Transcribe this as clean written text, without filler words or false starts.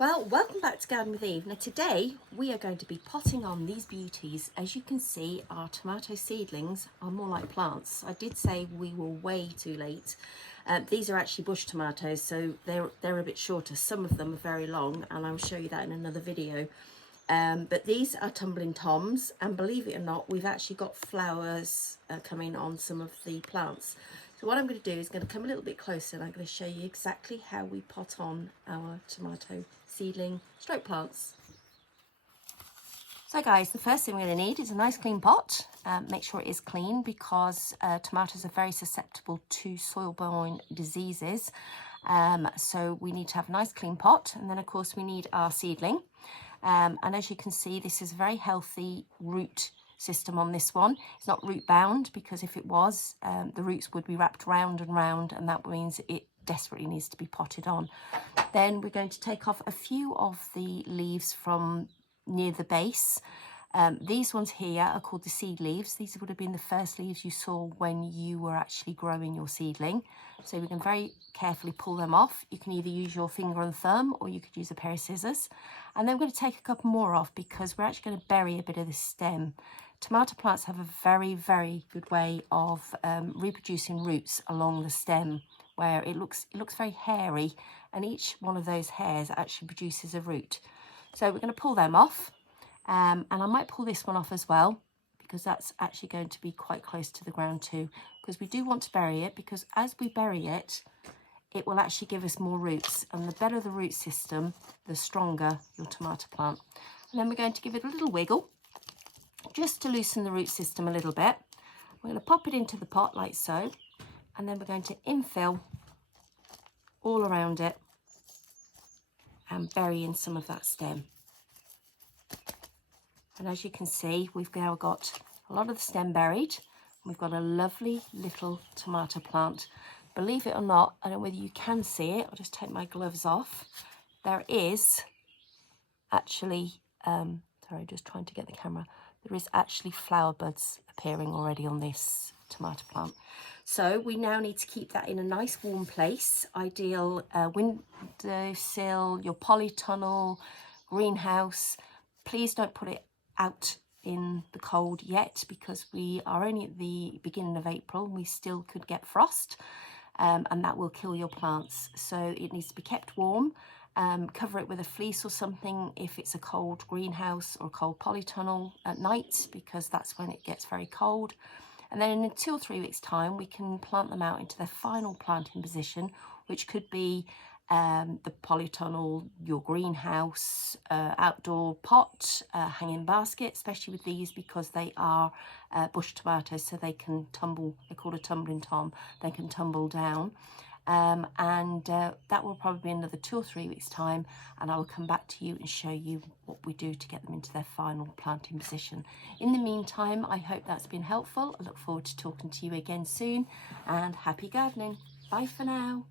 Well, welcome back to Garden with Eve. Now today we are going to be potting on these beauties. As you can see, our tomato seedlings are more like plants. I did say we were way too late. These are actually bush tomatoes, so they're a bit shorter. Some of them are very long, and I'll show you that in another video. But these are tumbling toms, and believe it or not, we've actually got flowers coming on some of the plants. So what I'm going to do is going to come a little bit closer, and I'm going to show you exactly how we pot on our tomato seedling stroke plants. So guys, the first thing we're going to need is a nice clean pot. Make sure it is clean because tomatoes are very susceptible to soil-borne diseases. So we need to have a nice clean pot, and then of course we need our seedling. And as you can see, this is a very healthy root system on this one. It's not root bound, because if it was, the roots would be wrapped round and round, and that means it desperately needs to be potted on. Then we're going to take off a few of the leaves from near the base. These ones here are called the seed leaves. These would have been the first leaves you saw when you were actually growing your seedling. So we can very carefully pull them off. You can either use your finger and thumb, or you could use a pair of scissors. And then we're going to take a couple more off because we're actually going to bury a bit of the stem. Tomato plants have a very, very good way of reproducing roots along the stem, where it looks very hairy, and each one of those hairs actually produces a root. So we're going to pull them off, and I might pull this one off as well, because that's actually going to be quite close to the ground too, because we do want to bury it, because as we bury it, it will actually give us more roots, and the better the root system, the stronger your tomato plant. And then we're going to give it a little wiggle, just to loosen the root system a little bit. We're going to pop it into the pot like so, and then we're going to infill all around it and bury in some of that stem. And as you can see, we've now got a lot of the stem buried. We've got a lovely little tomato plant. Believe it or not, I don't know whether you can see it, I'll just take my gloves off. There is actually, sorry, just trying to get the camera. There is actually flower buds appearing already on this tomato plant. So we now need to keep that in a nice warm place. Ideal windowsill, your polytunnel, greenhouse. Please don't put it out in the cold yet, because we are only at the beginning of April. We still could get frost, and that will kill your plants. So it needs to be kept warm. Cover it with a fleece or something if it's a cold greenhouse or a cold polytunnel at night, because that's when it gets very cold. And then in 2 or 3 weeks time, we can plant them out into their final planting position, which could be the polytunnel, your greenhouse, outdoor pot, hanging basket, especially with these, because they are bush tomatoes, so they can tumble. They're called a tumbling tom. They can tumble down. That will probably be another 2 or 3 weeks time, and I will come back to you and show you what we do to get them into their final planting position. In the meantime, I hope that's been helpful. I look forward to talking to you again soon, and happy gardening. Bye for now.